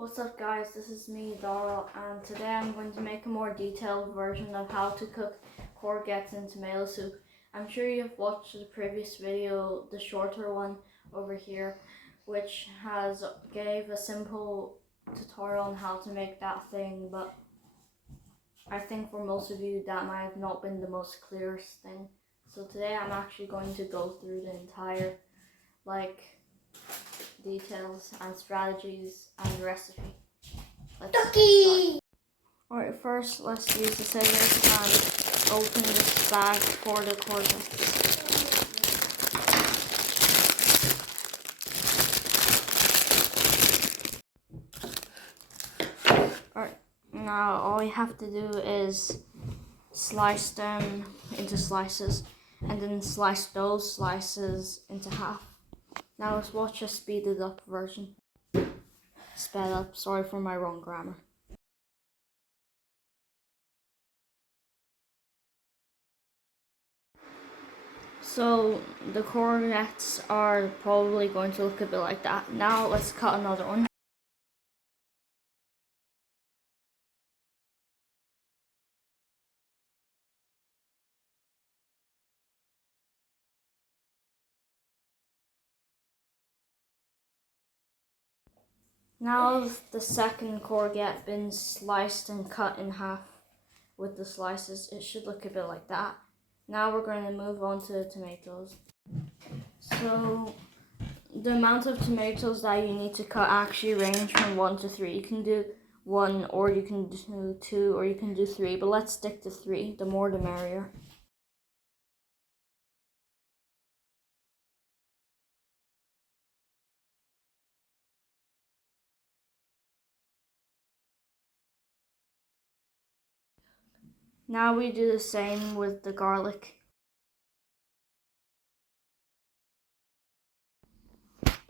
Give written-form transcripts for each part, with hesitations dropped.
What's up guys, this is me, Darl, and today I'm going to make a more detailed version of how to cook courgettes in tomato soup. I'm sure you've watched the previous video, the shorter one over here, which gave a simple tutorial on how to make that thing, but I think for most of you that might have not been the most clearest thing. So today I'm actually going to go through the entire details and strategies and recipe. Alright, first let's use the scissors and open this bag for the courgettes. Alright, now all you have to do is slice them into slices and then slice those slices into half. Now let's watch a speeded up version. Sped up, sorry for my wrong grammar. So the courgettes are probably going to look a bit like that. Now let's cut another one. Now the second courgette been sliced and cut in half with the slices. It should look a bit like that. Now we're going to move on to the tomatoes. So the amount of tomatoes that you need to cut actually range from 1 to 3. You can do 1, or you can do 2, or you can do 3, but let's stick to 3. The more the merrier. Now we do the same with the garlic.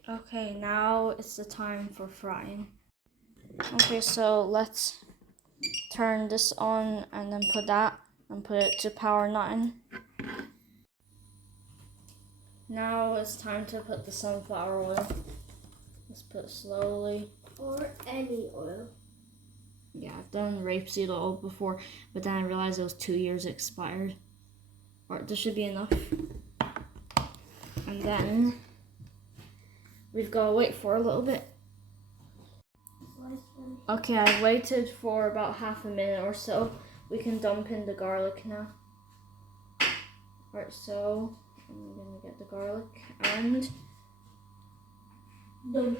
Okay, now it's the time for frying. Okay, so let's turn this on and then put it to power 9. Now it's time to put the sunflower oil. Let's put it slowly. Or any oil. Yeah, I've done rapeseed oil before, but then I realized it was 2 years expired. Alright, this should be enough. And then we've got to wait for a little bit. Okay, I've waited for about half a minute or so. We can dump in the garlic now. Alright, so I'm gonna get the garlic and dump.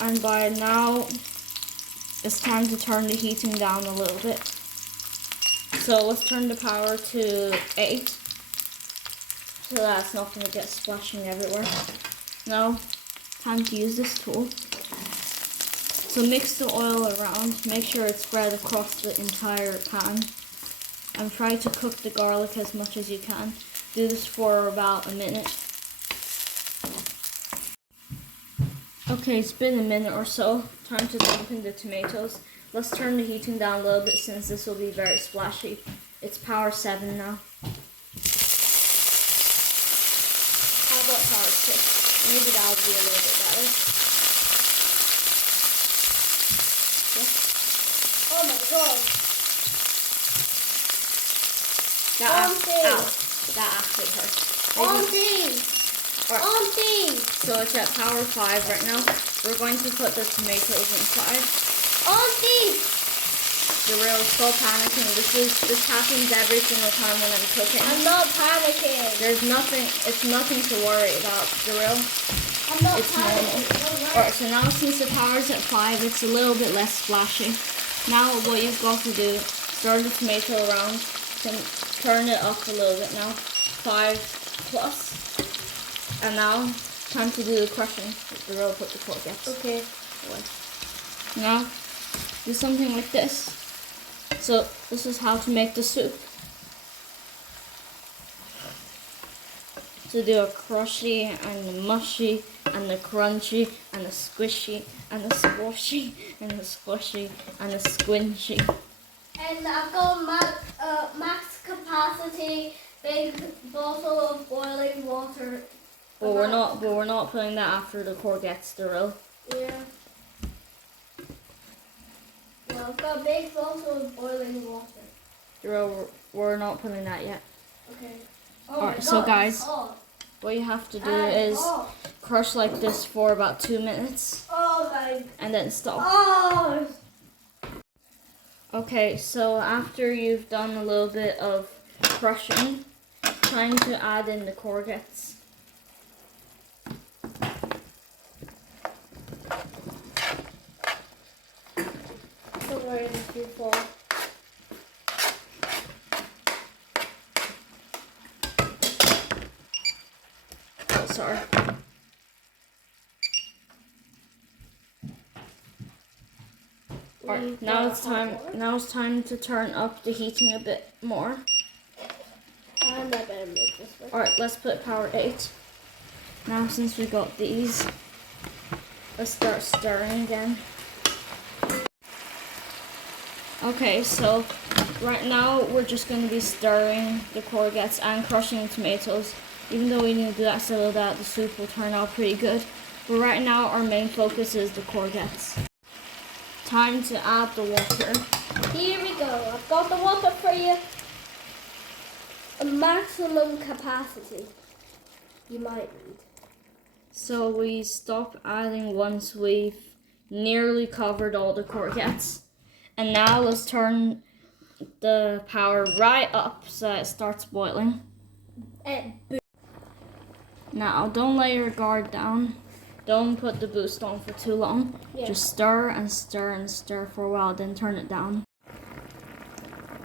And by now, it's time to turn the heating down a little bit. So let's turn the power to 8, so that's not going to get splashing everywhere. Now, time to use this tool. So mix the oil around, make sure it's spread across the entire pan, and try to cook the garlic as much as you can. Do this for about a minute. Okay, it's been a minute or so. Time to dump in the tomatoes. Let's turn the heating down a little bit since this will be very splashy. It's power 7 now. How about power 6? Maybe that'll be a little bit better. Yeah. Oh my god. That actually hurts. Auntie! So it's at power 5 right now. We're going to put the tomatoes inside. Auntie! Daryl, stop panicking. This happens every single time when I'm cooking. I'm not panicking. It's nothing to worry about, Daryl. I'm not panicking. Alright, so now since the power's at 5, it's a little bit less splashy. Now what you've got to do, stir the tomato around, turn it up a little bit now. 5 plus. And now, time to do the crushing. Daryl put the courgettes. Okay. Away. Now, do something like this. So, this is how to make the soup. So do a crushy, and a mushy, and a crunchy, and a squishy, and a squishy, and a squishy, and a squinchy. And I've got max capacity big bottle of boiling water But we're not putting that after the courgettes, Daryl. Yeah. Well, I've got a big saucer of boiling water. Daryl, we're not putting that yet. Okay. Alright, so guys, what you have to do is crush like this for about 2 minutes. Oh my. And then stop. Oh. Okay, so after you've done a little bit of crushing, time to add in the courgettes. Don't worry, if you fall. Oh, sorry. Alright, now it's time to turn up the heating a bit more. And I better move this way. Alright, let's put power 8. Now since we got these, let's start stirring again. Okay, so right now we're just going to be stirring the courgettes and crushing the tomatoes. Even though we need to do that so that the soup will turn out pretty good. But right now our main focus is the courgettes. Time to add the water. Here we go. I've got the water for you. A maximum capacity you might need. So we stop adding once we've nearly covered all the courgettes. And now let's turn the power right up so that it starts boiling. Now don't let your guard down. Don't put the boost on for too long. Yeah. Just stir and stir and stir for a while, then turn it down.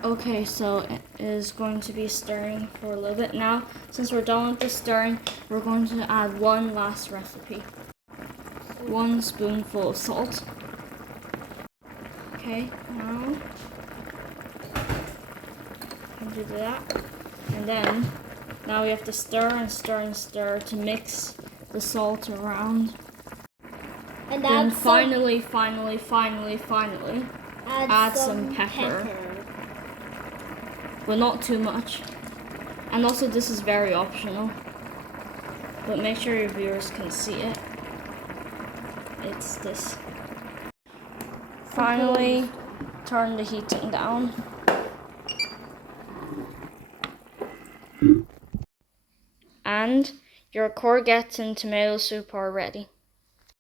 Okay, so it is going to be stirring for a little bit. Now, since we're done with the stirring, we're going to add one last recipe. 1 spoonful of salt. Okay, now do that. And then, now we have to stir and stir and stir to mix the salt around. And then add finally, add some pepper. But not too much. And also this is very optional. But make sure your viewers can see it. It's this. Finally, turn the heating down. And your courgettes and tomato soup are ready.